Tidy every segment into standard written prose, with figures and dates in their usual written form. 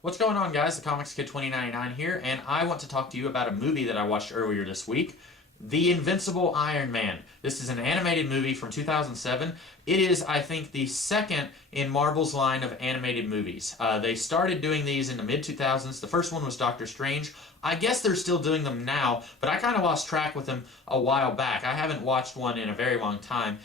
What's going on, guys? The Comics Kid 2099 here, and I want to talk to you about a movie that I watched earlier this week, The Invincible Iron Man. This is an animated movie from 2007. It is, I think, the second in Marvel's line of animated movies. They started doing these in the mid-2000s. The first one was Doctor Strange. I guess they're still doing them now, but I kind of lost track with them a while back. I haven't watched one in a very long time.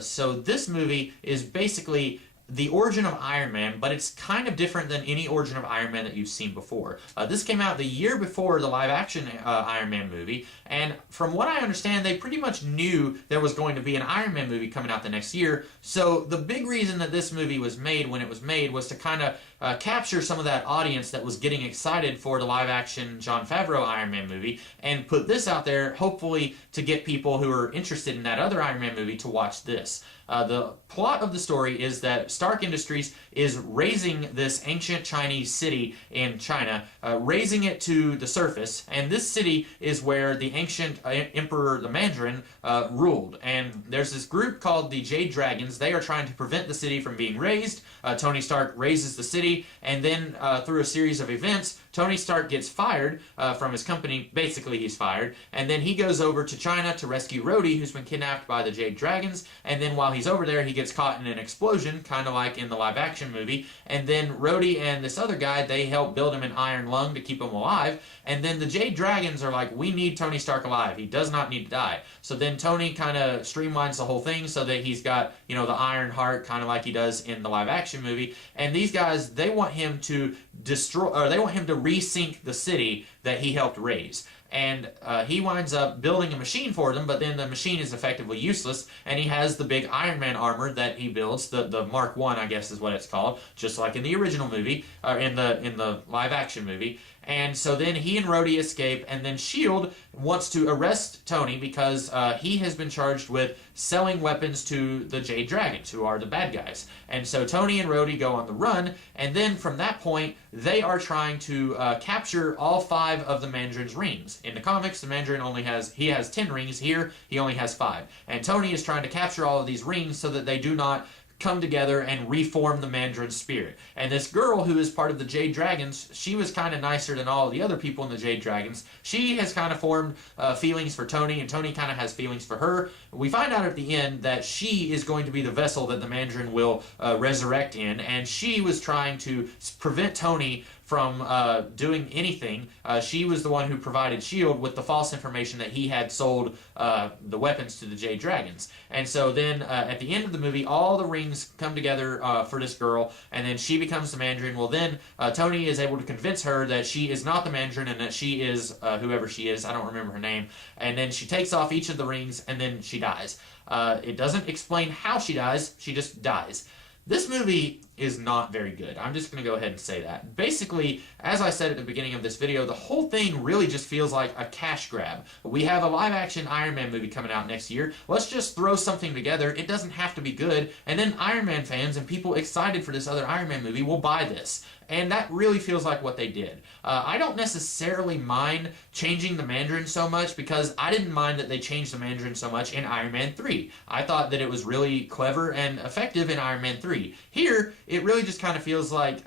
So this movie is basically the origin of Iron Man, but it's kind of different than any origin of Iron Man that you've seen before. This came out the year before the live-action Iron Man movie, and from what I understand, they pretty much knew there was going to be an Iron Man movie coming out the next year, so the big reason that this movie was made when it was made was to kind of capture some of that audience that was getting excited for the live-action Jon Favreau Iron Man movie, and put this out there, hopefully to get people who are interested in that other Iron Man movie to watch this. The plot of the story is that Stark Industries is raising this ancient Chinese city in China, raising it to the surface, and this city is where the ancient Emperor, the Mandarin, ruled. And there's this group called the Jade Dragons. They are trying to prevent the city from being raised. Tony Stark raises the city, and then through a series of events, Tony Stark gets fired from his company. Basically, he's fired, and then he goes over to China to rescue Rhodey, who's been kidnapped by the Jade Dragons, and then while he's over there, he gets caught in an explosion, kind of like in the live-action movie, and then Rhodey and this other guy, they help build him an iron lung to keep him alive, and then the Jade Dragons are like, we need Tony Stark alive. He does not need to die. So then Tony kind of streamlines the whole thing so that he's got, you know, the iron heart, kind of like he does in the live-action movie, and these guys, they want him to destroy, or they want him to resync the city that he helped raise. And he winds up building a machine for them, but then the machine is effectively useless, and he has the big Iron Man armor that he builds, the Mark I, I guess is what it's called, just like in the original movie, or in the live-action movie. And so then he and Rhodey escape, and then S.H.I.E.L.D. wants to arrest Tony because he has been charged with selling weapons to the Jade Dragons, who are the bad guys. And so Tony and Rhodey go on the run, and then from that point, they are trying to capture all 5 of the Mandarin's rings. In the comics, the Mandarin has 10 rings. Here, he only has 5. And Tony is trying to capture all of these rings so that they do not come together and reform the Mandarin spirit. And this girl who is part of the Jade Dragons, she was kind of nicer than all the other people in the Jade Dragons. She has kind of formed feelings for Tony, and Tony kind of has feelings for her. We find out at the end that she is going to be the vessel that the Mandarin will resurrect in, and she was trying to prevent Tony from doing anything. She was the one who provided S.H.I.E.L.D. with the false information that he had sold the weapons to the Jade Dragons. And so then at the end of the movie, all the rings come together for this girl, and then she becomes the Mandarin. Well, then Tony is able to convince her that she is not the Mandarin and that she is whoever she is. I don't remember her name. And then she takes off each of the rings, and then she dies. It doesn't explain how she dies. She just dies. This movie is not very good. I'm just going to go ahead and say that. Basically, as I said at the beginning of this video, the whole thing really just feels like a cash grab. We have a live-action Iron Man movie coming out next year. Let's just throw something together. It doesn't have to be good. And then Iron Man fans and people excited for this other Iron Man movie will buy this. And that really feels like what they did. I don't necessarily mind changing the Mandarin so much because I didn't mind that they changed the Mandarin so much in Iron Man 3. I thought that it was really clever and effective in Iron Man 3. Here, it really just kind of feels like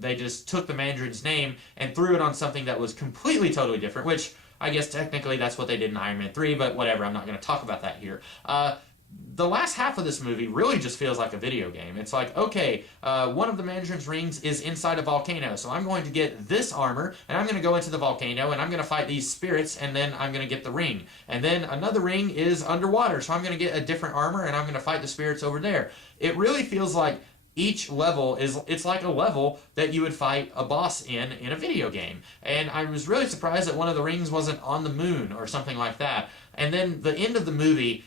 they just took the Mandarin's name and threw it on something that was completely, totally different, which I guess technically that's what they did in Iron Man 3, but whatever, I'm not going to talk about that here. The last half of this movie really just feels like a video game. It's like, okay, one of the Mandarin's rings is inside a volcano, so I'm going to get this armor, and I'm going to go into the volcano, and I'm going to fight these spirits, and then I'm going to get the ring. And then another ring is underwater, so I'm going to get a different armor, and I'm going to fight the spirits over there. It really feels like each level it's like a level that you would fight a boss in a video game. And I was really surprised that one of the rings wasn't on the moon or something like that. And then the end of the movie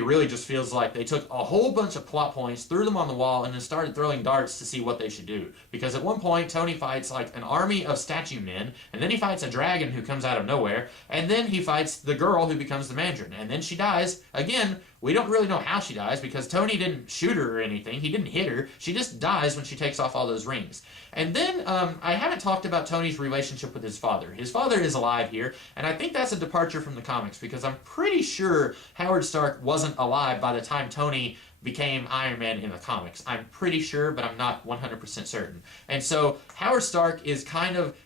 really just feels like they took a whole bunch of plot points, threw them on the wall, and then started throwing darts to see what they should do. Because at one point, Tony fights like an army of statue men, and then he fights a dragon who comes out of nowhere, and then he fights the girl who becomes the Mandarin, and then she dies. Again, we don't really know how she dies because Tony didn't shoot her or anything. He didn't hit her. She just dies when she takes off all those rings. And then I haven't talked about Tony's relationship with his father. His father is alive here, and I think that's a departure from the comics because I'm pretty sure Howard Stark wasn't alive by the time Tony became Iron Man in the comics. I'm pretty sure, but I'm not 100% certain. And so Howard Stark is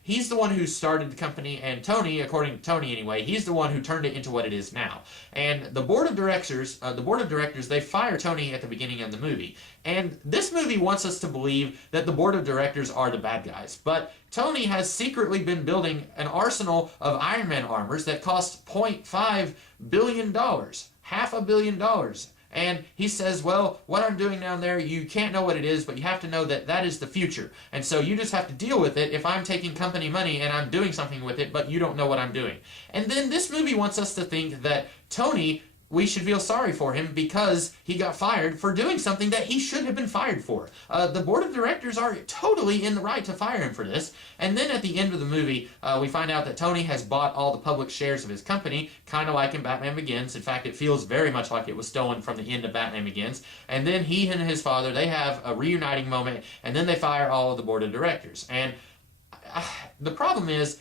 he's the one who started the company, and Tony, according to Tony anyway, he's the one who turned it into what it is now. And the board of directors, they fire Tony at the beginning of the movie. And this movie wants us to believe that the board of directors are the bad guys. But Tony has secretly been building an arsenal of Iron Man armors that cost $0.5 billion, $500 million. And he says, well, what I'm doing down there, you can't know what it is, but you have to know that that is the future. And so you just have to deal with it if I'm taking company money and I'm doing something with it, but you don't know what I'm doing. And then this movie wants us to think that Tony, we should feel sorry for him because he got fired for doing something that he should have been fired for. The board of directors are totally in the right to fire him for this. And then at the end of the movie, we find out that Tony has bought all the public shares of his company, kind of like in Batman Begins. In fact, it feels very much like it was stolen from the end of Batman Begins. And then he and his father, they have a reuniting moment, and then they fire all of the board of directors. And the problem is,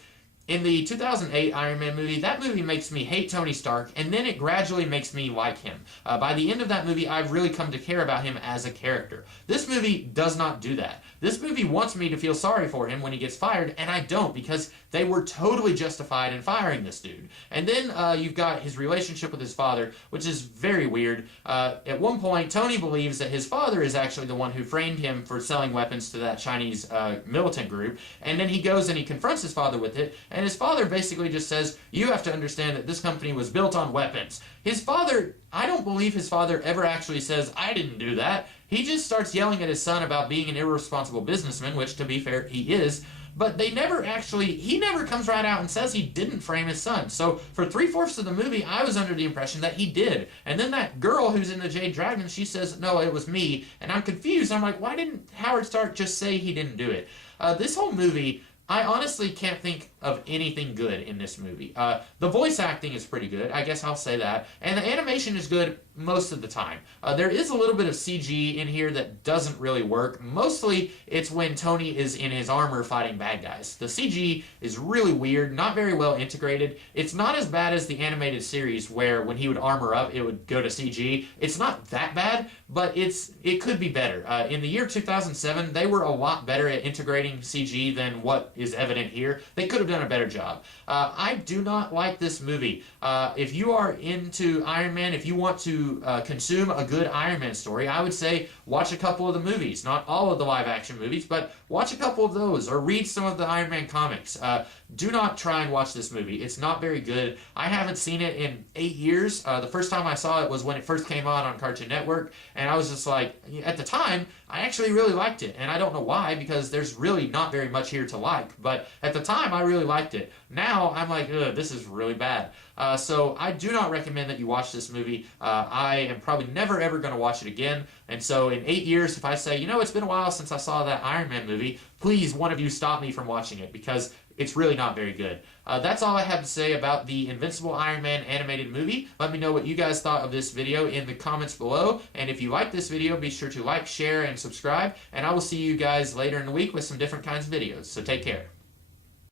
in the 2008 Iron Man movie, that movie makes me hate Tony Stark, and then it gradually makes me like him. By the end of that movie, I've really come to care about him as a character. This movie does not do that. This movie wants me to feel sorry for him when he gets fired, and I don't, because they were totally justified in firing this dude. And then you've got his relationship with his father, which is very weird. At one point, Tony believes that his father is actually the one who framed him for selling weapons to that Chinese militant group, and then he goes and he confronts his father with it, and his father basically just says, you have to understand that this company was built on weapons. His father, I don't believe his father ever actually says, I didn't do that. He just starts yelling at his son about being an irresponsible businessman, which, to be fair, he is. But he never comes right out and says he didn't frame his son. So for 3/4 of the movie, I was under the impression that he did. And then that girl who's in the Jade Dragon, she says, no, it was me. And I'm confused. I'm like, why didn't Howard Stark just say he didn't do it? This whole movie, I honestly can't think of anything good in this movie. The voice acting is pretty good, I guess I'll say that. And the animation is good most of the time. There is a little bit of CG in here that doesn't really work. Mostly it's when Tony is in his armor fighting bad guys. The CG is really weird, not very well integrated. It's not as bad as the animated series where when he would armor up, it would go to CG. It's not that bad, but it could be better. In the year 2007, they were a lot better at integrating CG than what is evident here. They could have done a better job. I do not like this movie. If you are into Iron Man, if you want to consume a good Iron Man story, I would say watch a couple of the movies. Not all of the live action movies, but watch a couple of those or read some of the Iron Man comics. Do not try and watch this movie. It's not very good. I haven't seen it in 8 years. The first time I saw it was when it first came on Cartoon Network, and I was just like, at the time, I actually really liked it. And I don't know why, because there's really not very much here to like. But at the time, I really liked it. Now, I'm like, ugh, this is really bad. So I do not recommend that you watch this movie. I am probably never ever going to watch it again. And so in 8 years, if I say, it's been a while since I saw that Iron Man movie, please, one of you stop me from watching it, because it's really not very good. That's all I have to say about the Invincible Iron Man animated movie. Let me know what you guys thought of this video in the comments below. And if you like this video, be sure to like, share, and subscribe. And I will see you guys later in the week with some different kinds of videos. So take care.